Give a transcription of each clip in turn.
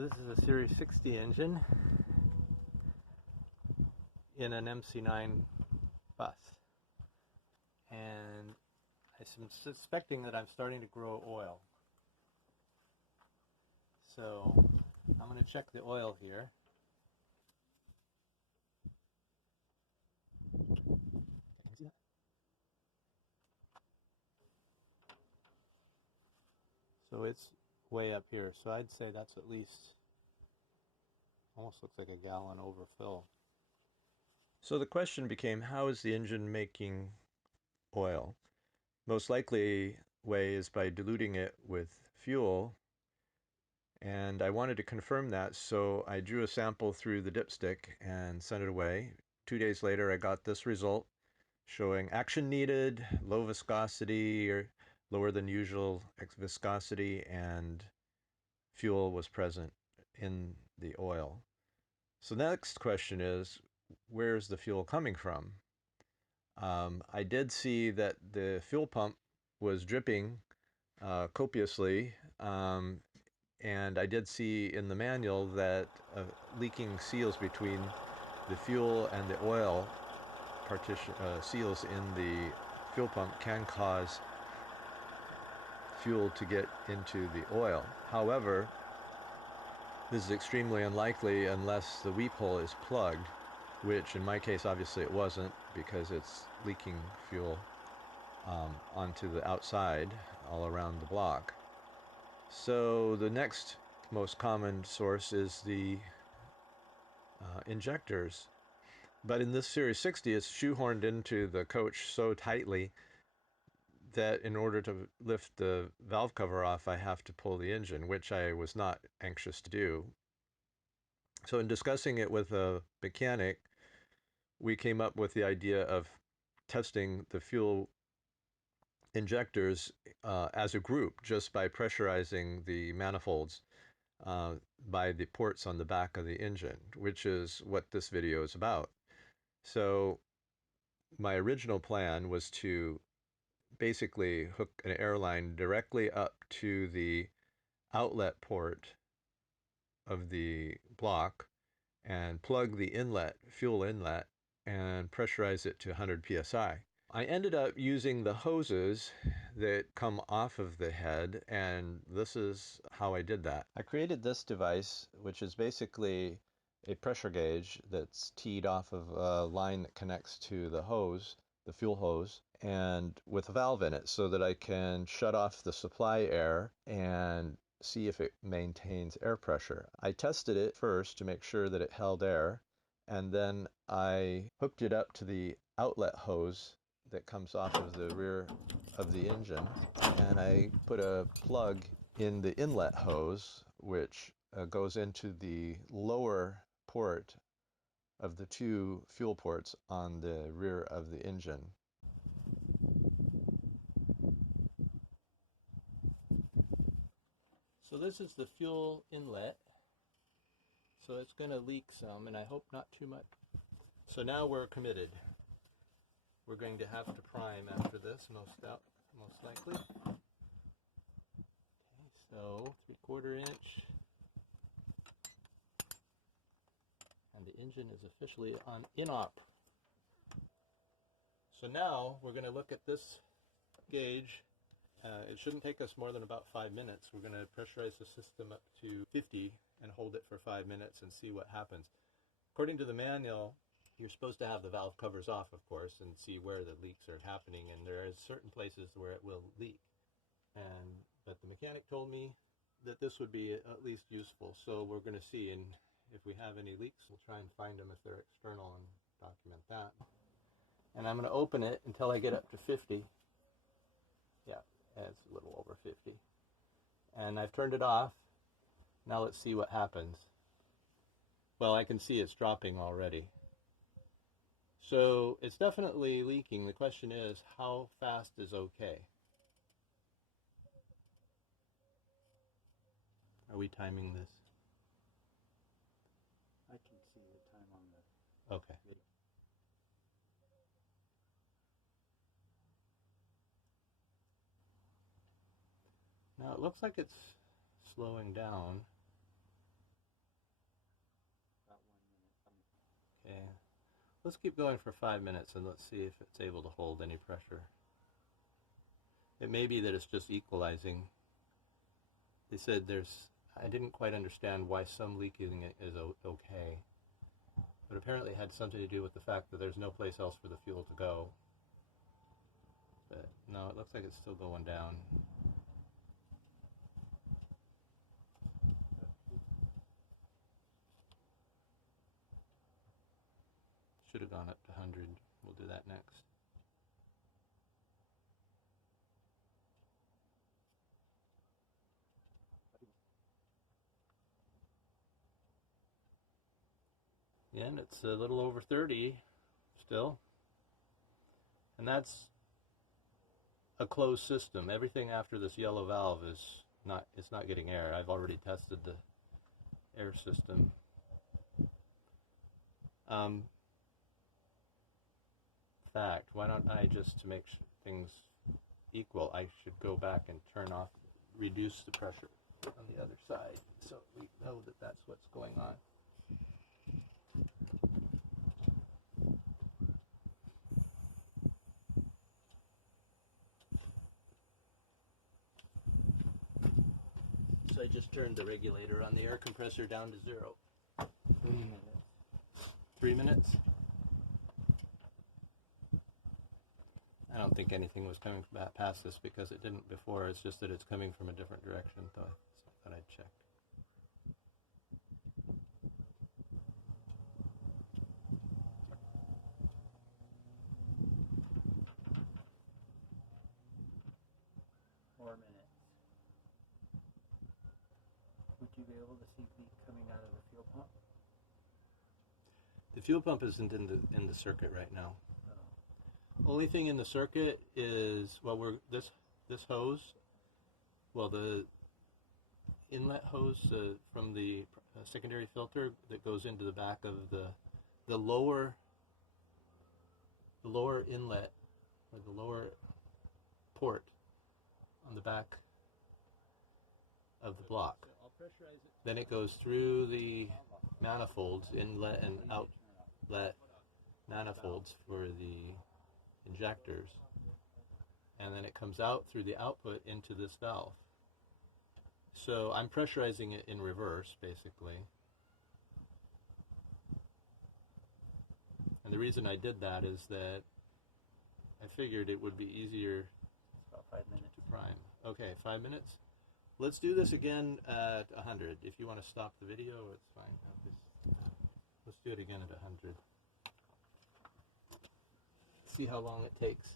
So this is a Series 60 engine in an MC-9 bus. And I'm suspecting that I'm starting to grow oil. So I'm going to check the oil here. Can you see that? So it's way up here. So I'd say that's at least, almost looks like a gallon overfill. So the question became, how is the engine making oil? Most likely way is by diluting it with fuel. And I wanted to confirm that, so I drew a sample through the dipstick and sent it away. 2 days later, I got this result showing action needed, low viscosity or lower than usual viscosity, and fuel was present in the oil. So the next question is, where's the fuel coming from? I did see that the fuel pump was dripping copiously, and I did see in the manual that leaking seals between the fuel and the oil seals in the fuel pump can cause fuel to get into the oil. However, this is extremely unlikely unless the weep hole is plugged, which in my case obviously it wasn't, because it's leaking fuel onto the outside all around the block. So the next most common source is the injectors. But in this Series 60, it's shoehorned into the coach so tightly that in order to lift the valve cover off, I have to pull the engine, which I was not anxious to do. So in discussing it with a mechanic, we came up with the idea of testing the fuel injectors as a group just by pressurizing the manifolds by the ports on the back of the engine, which is what this video is about. So my original plan was to basically hook an airline directly up to the outlet port of the block and plug the inlet, fuel inlet, and pressurize it to 100 psi. I ended up using the hoses that come off of the head, and this is how I did that. I created this device, which is basically a pressure gauge that's teed off of a line that connects to the hose, the fuel hose, and with a valve in it so that I can shut off the supply air and see if it maintains air pressure. I tested it first to make sure that it held air, and then I hooked it up to the outlet hose that comes off of the rear of the engine, and I put a plug in the inlet hose, which goes into the lower port of the two fuel ports on the rear of the engine. So this is the fuel inlet, so it's going to leak some, and I hope not too much. So now we're committed. We're going to have to prime after this, most likely. Okay, so 3/4 inch. And the engine is officially on in-op. So now we're going to look at this gauge. It shouldn't take us more than about 5 minutes. We're going to pressurize the system up to 50 and hold it for 5 minutes and see what happens. According to the manual, you're supposed to have the valve covers off, of course, and see where the leaks are happening, and there are certain places where it will leak. But the mechanic told me that this would be at least useful, so we're going to see, and if we have any leaks, we'll try and find them if they're external and document that. And I'm going to open it until I get up to 50. Yeah, it's a little over 50. And I've turned it off. Now let's see what happens. Well, I can see it's dropping already. So it's definitely leaking. The question is, how fast is okay? Are we timing this? I can see the time on the Okay. video. Now it looks like it's slowing down. Let's keep going for 5 minutes and let's see if it's able to hold any pressure. It may be that it's just equalizing. They said I didn't quite understand why some leaking is okay, but apparently it had something to do with the fact that there's no place else for the fuel to go. But no, it looks like it's still going down. Should have gone up to 100. We'll do that next. Yeah, and it's a little over 30 still. And that's a closed system. Everything after this yellow valve it's not getting air. I've already tested the air system. Fact, why don't I, just to make things equal, I should go back and reduce the pressure on the other side so we know that that's what's going on. So I just turned the regulator on the air compressor down to 0. 3 minutes. 3 minutes? I don't think anything was coming past this because it didn't before. It's just that it's coming from a different direction, so I thought I'd check. Would you be able to see leak coming out of the fuel pump? The fuel pump isn't in the circuit right now. Oh. Only thing in the circuit is, well, this hose, well, the inlet hose from the secondary filter that goes into the back of the lower inlet, or the lower port on the back of the block. Then it goes through the manifolds, inlet and outlet manifolds for the injectors, and then it comes out through the output into this valve. So I'm pressurizing it in reverse, basically. And the reason I did that is that I figured it would be easier About 5 minutes. to prime. Okay, 5 minutes. Let's do this again at 100. If you want to stop the video, it's fine. Let's do it again at 100. See how long it takes.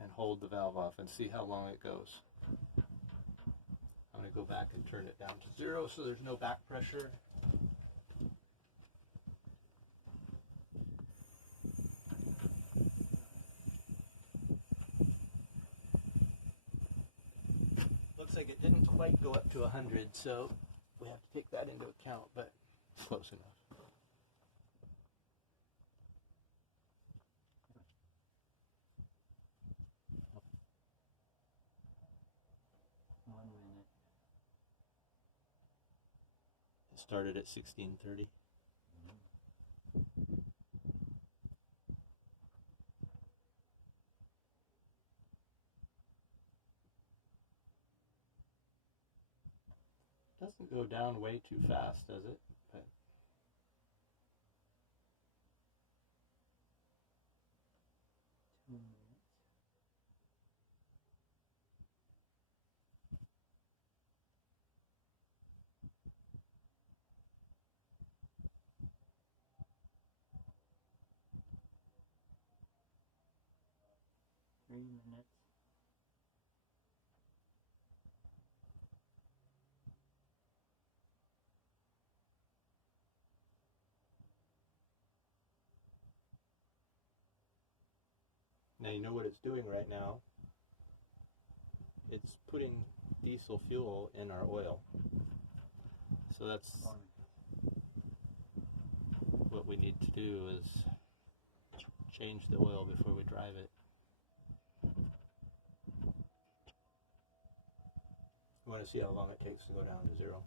And hold the valve off and see how long it goes. I'm going to go back and turn it down to 0 so there's no back pressure. Looks like it didn't quite go up to 100, so we have to take that into account, but close enough. It started at 1630. Doesn't go down way too fast, does it? But 2 minutes. now you know what it's doing right now. It's putting diesel fuel in our oil. So that's we need to do is change the oil before we drive it. You want to see how long it takes to go down to 0.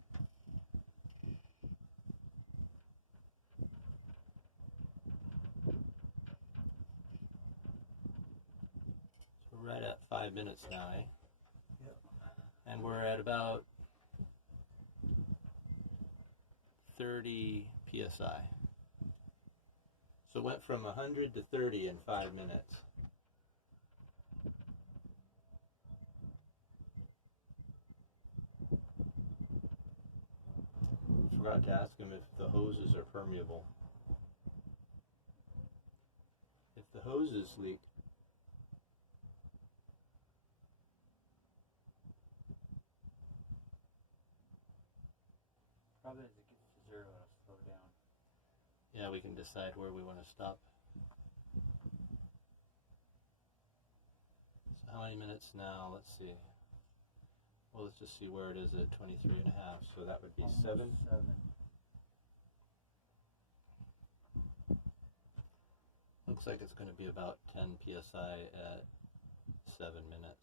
So we're right at 5 minutes now, eh? Yep. And we're at about 30 psi. So it went from 100 to 30 in 5 minutes. Forgot to ask him if the hoses are permeable. If the hoses leak, Probably as it gets to 0, it'll slow down. yeah, we can decide where we want to stop. So how many minutes now? Let's see. Well, let's just see where it is at 23 and a half. So that would be Almost 7. 7. Looks like it's going to be about 10 psi at 7 minutes.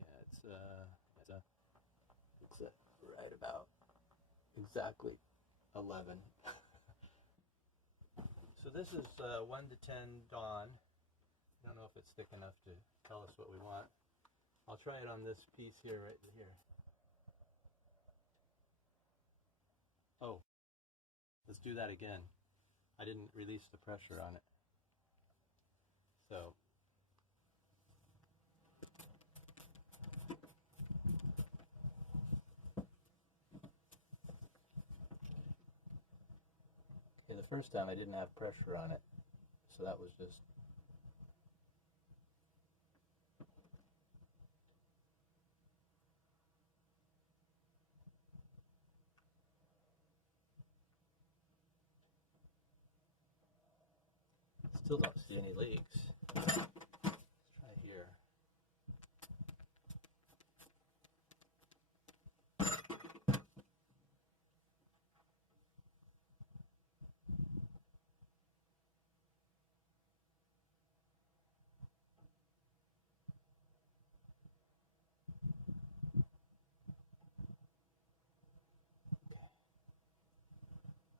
Yeah, it's looks at right about exactly 11. So this is 1 to 10 dawn. I don't know if it's thick enough to tell us what we want. I'll try it on this piece here, right here. Oh, let's do that again. I didn't release the pressure on it. So okay, the first time I didn't have pressure on it, so that was just still don't see any leaks. Let's try here.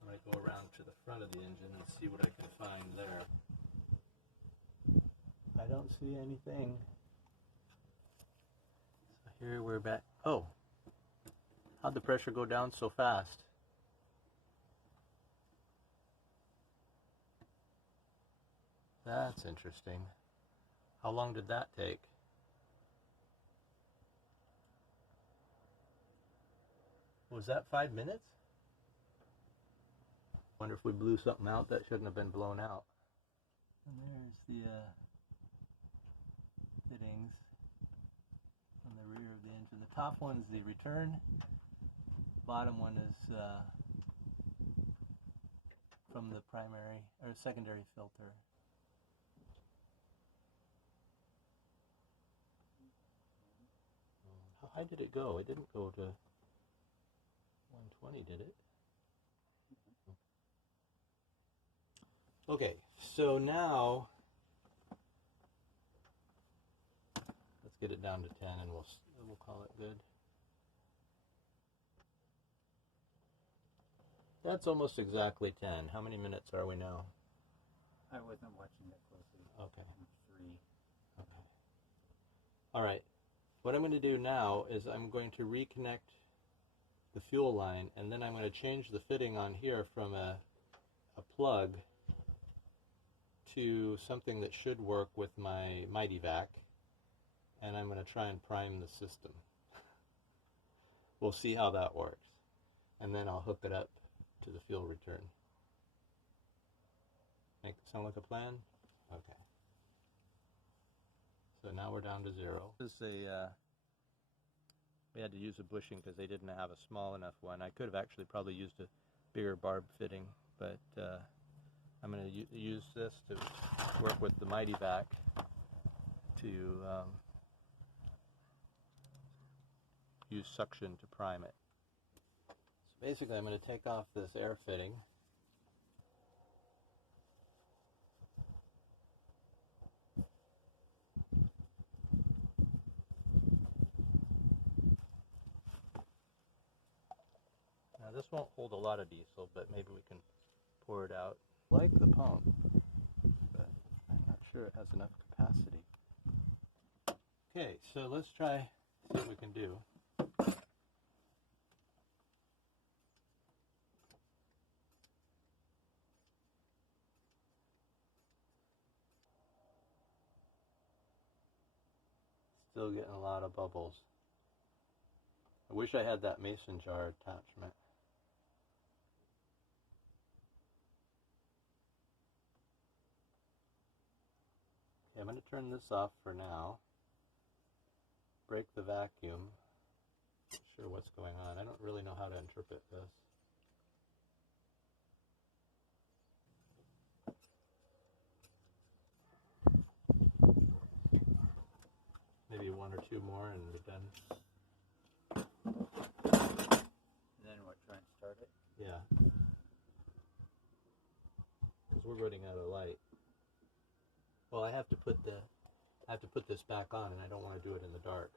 I'm going to go around to the front of the engine and see what I can find there. I don't see anything. So here we're back. Oh, how'd the pressure go down so fast? That's interesting. How long did that take? Was that 5 minutes? Wonder if we blew something out that shouldn't have been blown out. And there's the fittings on the rear of the engine. The top one is the return. Bottom one is from the primary or secondary filter. How high did it go? It didn't go to 120, did it? Okay, so now let's get it down to 10 and we'll call it good. That's almost exactly 10. How many minutes are we now? I wasn't watching that closely. Okay. 3. Okay. All right. What I'm going to do now is I'm going to reconnect the fuel line, and then I'm going to change the fitting on here from a plug to something that should work with my Mighty Vac, and I'm going to try and prime the system. We'll see how that works, and then I'll hook it up to the fuel return. Make it sound like a plan? Okay. So now we're down to 0. This is we had to use a bushing because they didn't have a small enough one. I could have actually probably used a bigger barb fitting, but I'm going to use this to work with the Mighty Vac to use suction to prime it. So basically I'm going to take off this air fitting won't hold a lot of diesel, but maybe we can pour it out. I like the pump, but I'm not sure it has enough capacity. Okay, so let's try, see what we can do. Still getting a lot of bubbles. I wish I had that mason jar attachment. Okay, I'm going to turn this off for now. Break the vacuum. Not sure what's going on. I don't really know how to interpret this. Maybe one or two more and we're done. And then what, try and start it? Yeah. Because we're running out of light. Well, I have to put this back on, and I don't want to do it in the dark.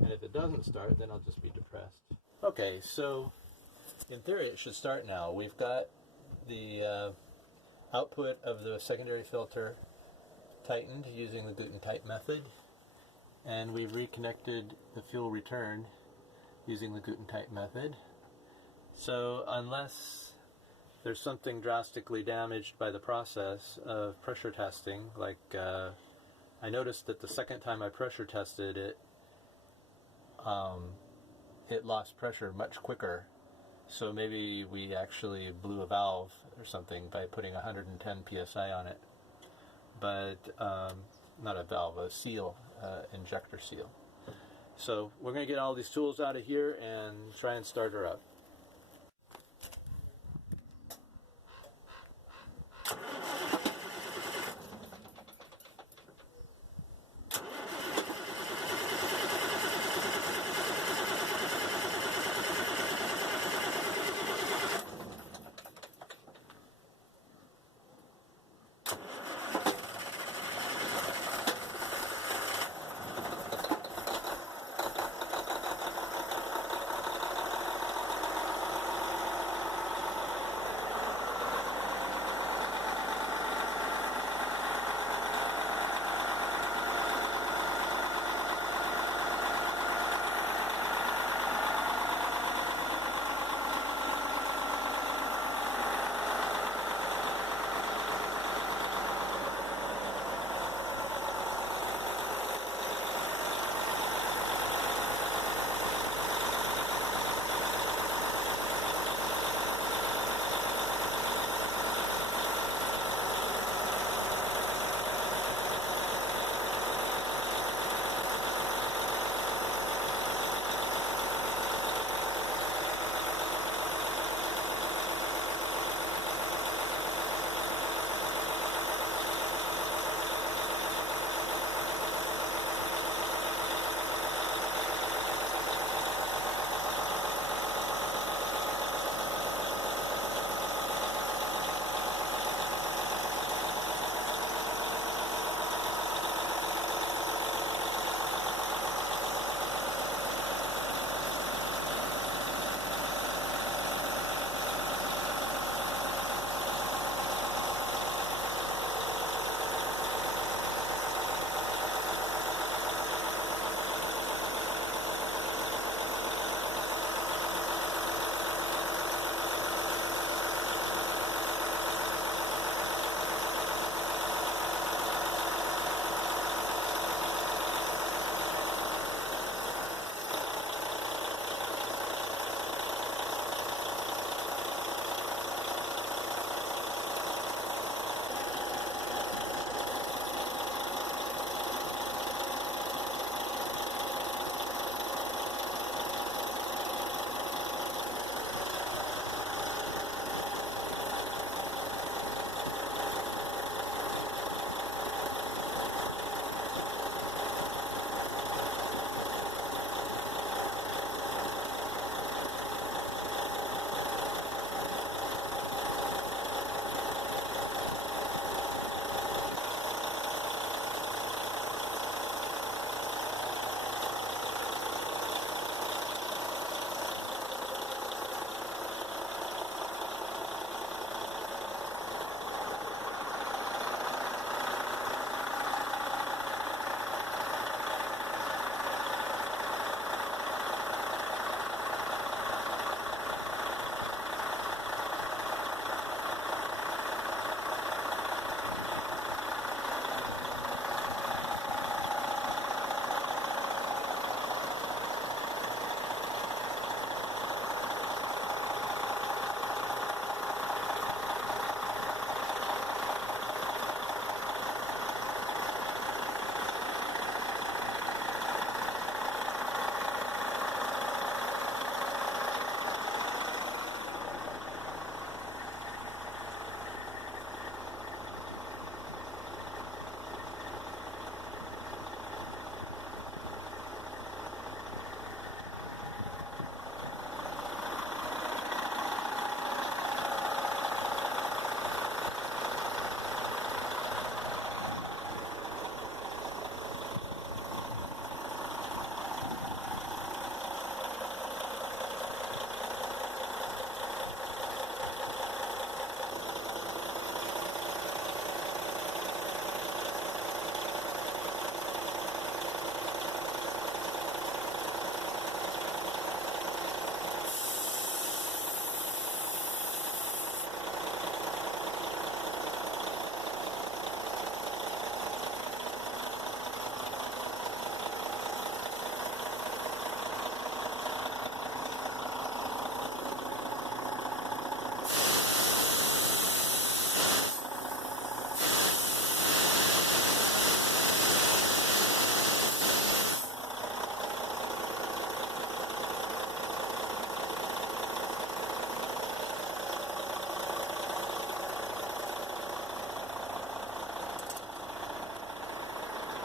And if it doesn't start, then I'll just be depressed. Okay, so in theory it should start now. We've got the output of the secondary filter tightened using the gluten tight method, and we've reconnected the fuel return using the gluten tight method. So unless there's something drastically damaged by the process of pressure testing, like I noticed that the second time I pressure tested it, it lost pressure much quicker. So maybe we actually blew a valve or something by putting 110 psi on it. But not a valve, a seal, injector seal. So we're going to get all these tools out of here and try and start her up.